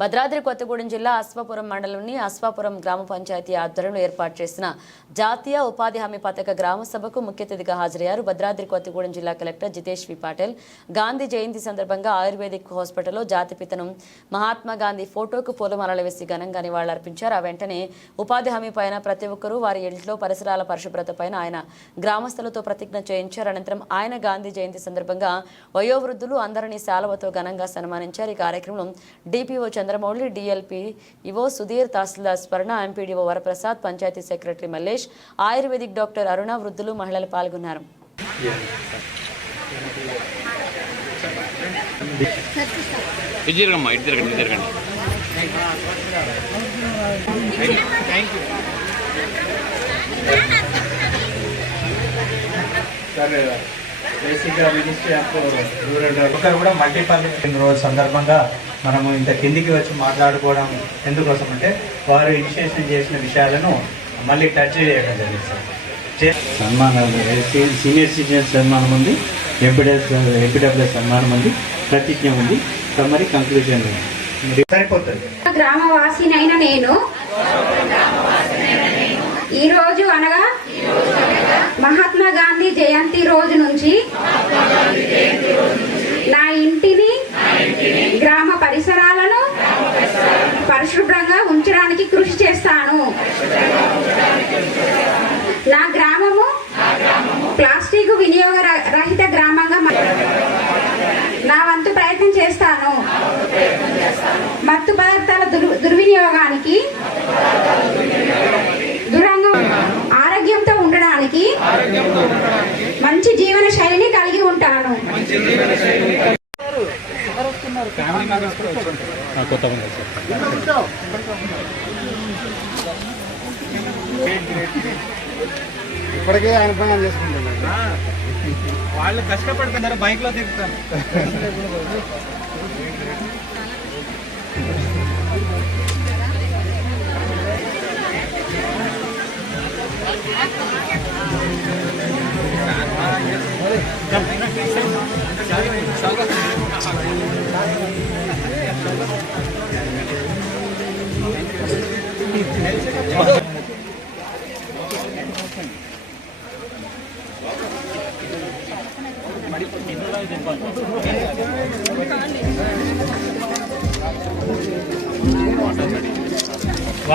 భద్రాద్రి కొత్తగూడెం జిల్లా అశ్వాపురం మండలంలోని అశ్వాపురం గ్రామ పంచాయతీ ఆధ్వర్యంలో ఏర్పాటు చేసిన జాతీయ ఉపాధి హామీ పథక గ్రామ సభకు ముఖ్య అతిథిగా హాజరయ్యారు భద్రాద్రి కొత్తగూడెం జిల్లా కలెక్టర్ జితేష్ వి పాటిల్. గాంధీ జయంతి సందర్భంగా ఆయుర్వేదిక్ హాస్పిటల్లో జాతిపితను మహాత్మా గాంధీ ఫోటోకు పూలమాలలు వేసి ఘనంగా నివాళులర్పించారు. ఆ వెంటనే ఉపాధి హామీ పైన ప్రతి ఒక్కరూ వారి ఇంట్లో పరిసరాల పరిశుభ్రత పైన ఆయన గ్రామస్తులతో ప్రతిజ్ఞ చేయించారు. అనంతరం ఆయన గాంధీ జయంతి సందర్భంగా వయోవృద్ధులు అందరినీ శాలవతో ఘనంగా సన్మానించారు. ఈ కార్యక్రమంలో DPO Chandramouli DLP EO Sudheer తహసీల్దార్ Swarna MPDO Varaprasad panchayat secretary Mallesh ayurvedic doctor Aruna వృద్ధులు మహిళలు పాల్గొన్నారు. సార్ బేసిక్గా మినిస్ట్రీ ఆఫ్ రూరల్ ఒకరు కూడా మల్టీపర్పస్ రోజు సందర్భంగా మనము ఇంత కిందికి వచ్చి మాట్లాడుకోవడం ఎందుకోసం అంటే వారు ఇనిషియేషన్ చేసిన విషయాలను మళ్ళీ టచ్ చేయడం జరిగింది సార్. చే- సన్మానాలు సీ- సీనియర్ సిటిజన్ సన్మానం ఉంది ఎంపీడబ్ల్యూఎస్ ఎంపీడబ్ల్యూఎస్ సన్మానం ఉంది ప్రతిజ్ఞ ఉంది. మరి కంక్లూజన్ సరిపోతుంది. గ్రామవాసినైన నేను ఈ రోజు అనగా మహాత్మా గాంధీ జయంతి రోజు నుంచి నా ఇంటిని గ్రామ పరిసరాలను పరిశుభ్రంగా ఉంచడానికి కృషి చేస్తాను. నా గ్రామము ప్లాస్టిక్ వినియోగ రహిత గ్రామంగా నా వంతు ప్రయత్నం చేస్తాను. మత్తు పదార్థాల దుర్- దుర్వినియోగానికి దూరంగా ఆరోగ్యంతో ఉండడానికి మంచి జీవన శైలిని కలిగి ఉంటాను. ఫ్యామిలీ మెంబర్స్ కూడా వచ్చి ఉంటారు కొంతమంది ఇప్పటికే అనుకున్నాం చేసుకుంటాం. వాళ్ళు కష్టపడుతున్నారు బైక్లో తిరుగుతాను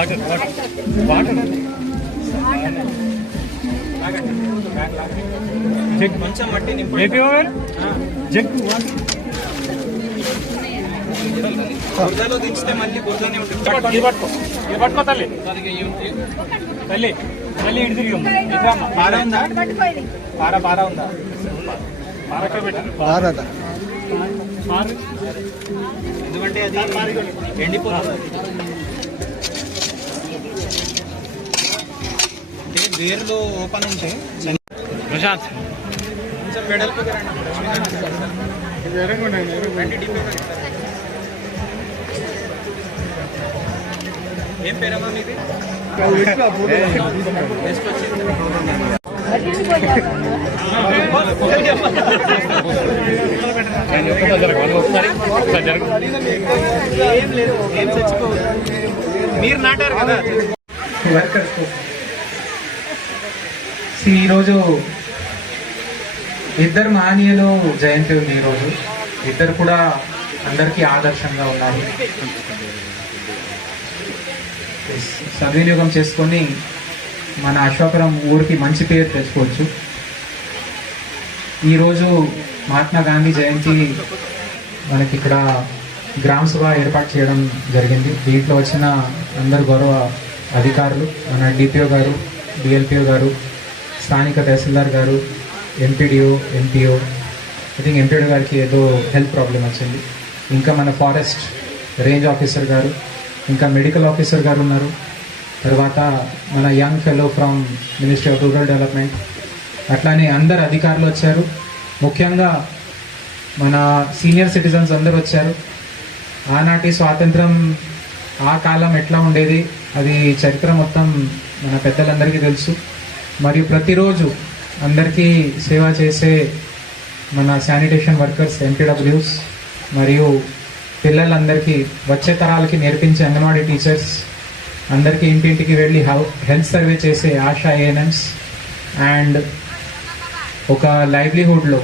తిరుగుతాను కొంచెం మట్టి నింపు బురదలో దించితే మళ్ళీ బురదనే ఉంటుంది. ఇది పట్టుకో. ఇది పట్టుకో తల్లి. తల్లి తల్లి ఇటు తిరిగి బాధ ఉందా? పార పార ఉందా? పార ఎక్కడ పెట్టారు భారత పార. ఎందుకంటే అది ఎండిపోతుంది. అంటే వేర్లు ఓపెన్ ఉంటే ప్రశాంత్. కొంచెం వెడల్పుగా రండి రండి డిపే గారు. ఏం పేరమ్మా మీది? నెక్స్ట్ వచ్చింది ఏం లేదు ఏం చచ్చిపోవద్దు మీరు నాటారు కదా. వర్కర్స్ ఈరోజు ఇద్దరు మహనీయులు జయంతి ఉంది ఈరోజు ఇద్దరు కూడా అందరికీ ఆదర్శంగా ఉన్నారు. సద్వినియోగం చేసుకొని మన అశోకరం ఊరికి మంచి పేరు తెచ్చుకోవచ్చు. ఈరోజు మహాత్మా గాంధీ జయంతి మనకి ఇక్కడ గ్రామ సభ ఏర్పాటు చేయడం జరిగింది. దీంట్లో వచ్చిన అందరు గౌరవ అధికారులు మన డిపిఓ గారు డిఎల్పిఓ గారు స్థానిక తహసీల్దార్ గారు MPDO MPO I think MPD గారికి ఏదో హెల్త్ ప్రాబ్లం వచ్చింది. ఇంకా మన ఫారెస్ట్ రేంజ్ ఆఫీసర్ గారు ఇంకా మెడికల్ ఆఫీసర్ గారు ఉన్నారు. తర్వాత మన young fellow from ministry of rural development అట్లానే అందరు అధికారులు వచ్చారు. ముఖ్యంగా మన సీనియర్ సిటిజన్స్ అందరూ వచ్చారు. ఆనాటి స్వాతంత్రం ఆ కాలం ఎట్లా ఉండేది? అది చరిత్ర మొత్తం మన పెద్దలందరికీ తెలుసు. మరియు ప్రతిరోజు అందరికీ సేవ చేసే మన శానిటేషన్ వర్కర్స్ ఎంపీడబ్ల్యూస్ మరియు పిల్లలందరికీ వచ్చే తరాలకి నేర్పించే అంగన్వాడీ టీచర్స్ అందరికీ ఇంటింటికి వెళ్ళి హెల్త్ సర్వే చేసే ఆశా ఏఎన్ఎంస్ అండ్ ఒక లైవ్లీహుడ్లో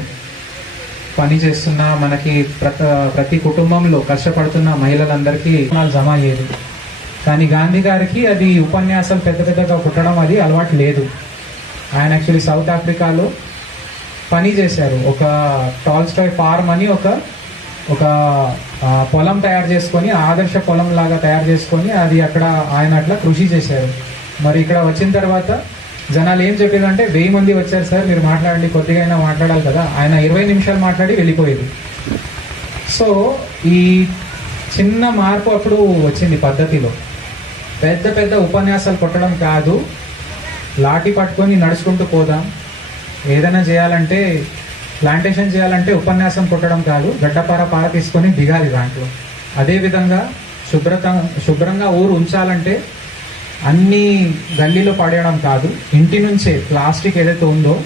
పని చేస్తున్న మనకి ప్రతి కుటుంబంలో కష్టపడుతున్న మహిళలందరికీ రుణాలు జమ అయ్యేది కానీ గాంధీ గారికి అది ఉపన్యాసం పెద్ద పెద్దగా కుట్టడం అది అలవాటు లేదు. ఆయన యాక్చువల్లీ సౌత్ ఆఫ్రికాలో పని చేశారు. ఒక టాల్స్టాయ్ ఫార్మ్ అని ఒక ఒక పొలం తయారు చేసుకొని ఆదర్శ పొలం లాగా తయారు చేసుకొని అది అక్కడ ఆయన అట్లా కృషి చేశారు. మరి ఇక్కడ వచ్చిన తర్వాత జనాలు ఏం చెప్పేదంటే వెయ్యి మంది వచ్చారు సార్ మీరు మాట్లాడండి కొద్దిగా అయినా మాట్లాడాలి కదా. ఆయన ఇరవై నిమిషాలు మాట్లాడి వెళ్ళిపోయేది సో ఈ చిన్న మార్పు అప్పుడు వచ్చింది పద్ధతిలో. పెద్ద పెద్ద ఉపన్యాసాలు కొట్టడం కాదు. లాఠీ పట్టుకొని నడుచుకుంటూ పోదాం. ఏదైనా చేయాలంటే ప్లాంటేషన్ చేయాలంటే ఉపన్యాసం కొట్టడం కాదు గడ్డపార పార తీసుకొని దిగాలి దాంట్లో. అదేవిధంగా శుభ్రత శుభ్రంగా ఊరు ఉంచాలంటే అన్ని గల్లీలో పడేయడం కాదు ఇంటి నుంచే ప్లాస్టిక్ ఏదైతే ఉందో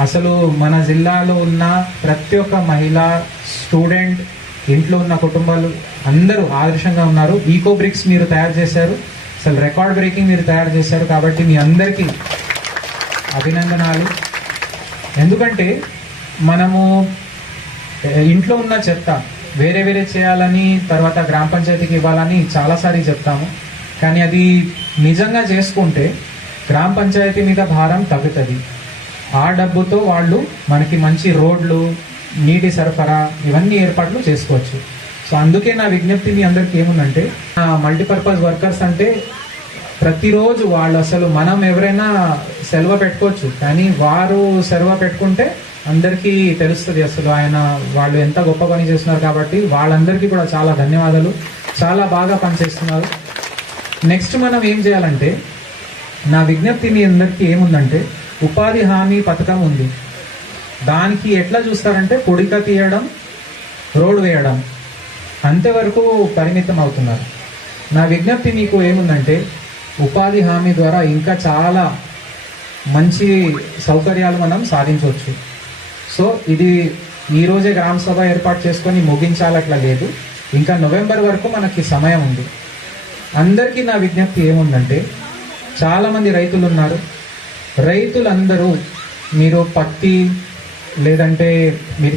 అసలు మన జిల్లాలో ఉన్న ప్రతి ఒక్క మహిళ స్టూడెంట్ ఇంట్లో ఉన్న కుటుంబాలు అందరూ ఆదర్శంగా ఉన్నారు. ఈకో బ్రిక్స్ మీరు తయారు చేశారు. అసలు రికార్డ్ బ్రేకింగ్ మీరు తయారు చేశారు కాబట్టి మీ అందరికీ అభినందనాలు. ఎందుకంటే మనము ఇంట్లో ఉన్న చెత్త వేరే వేరే చేయాలని తర్వాత గ్రామ పంచాయతీకి ఇవ్వాలని చాలాసారి చెప్తాము. కానీ అది నిజంగా చేసుకుంటే గ్రామ పంచాయతీ మీద భారం తగ్గుతుంది. ఆ డబ్బుతో వాళ్ళు మనకి మంచి రోడ్లు నీటి సరఫరా ఇవన్నీ ఏర్పాట్లు చేసుకోవచ్చు. సో అందుకే నా విజ్ఞప్తి మీ అందరికీ ఏముందంటే మల్టీపర్పస్ వర్కర్స్ అంటే ప్రతిరోజు వాళ్ళు అసలు మనం ఎవరైనా సెలవు పెట్టుకోవచ్చు. కానీ వారు సెలవు పెట్టుకుంటే అందరికీ తెలుస్తుంది అసలు ఆయన వాళ్ళు ఎంత గొప్ప పని చేస్తున్నారు కాబట్టి వాళ్ళందరికీ కూడా చాలా ధన్యవాదాలు. చాలా బాగా పనిచేస్తున్నారు. నెక్స్ట్ మనం ఏం చేయాలంటే నా విజ్ఞప్తి మీ అందరికీ ఏముందంటే ఉపాధి హామీ పథకం ఉంది. దానికి ఎట్లా చూస్తారంటే పొడిక తీయడం రోడ్ వేయడం. అంతవరకు పరిమితం అవుతున్నారు. నా విజ్ఞప్తి మీకు ఏముందంటే ఉపాధి హామీ ద్వారా ఇంకా చాలా మంచి సౌకర్యాలు మనం సాధించవచ్చు. సో ఇది ఈరోజే గ్రామ సభ ఏర్పాటు చేసుకొని ముగించాలట్లా లేదు ఇంకా నవంబర్ వరకు మనకి సమయం ఉంది. అందరికీ నా విజ్ఞప్తి ఏముందంటే చాలామంది రైతులు ఉన్నారు రైతులందరూ మీరు పత్తి లేదంటే మీరు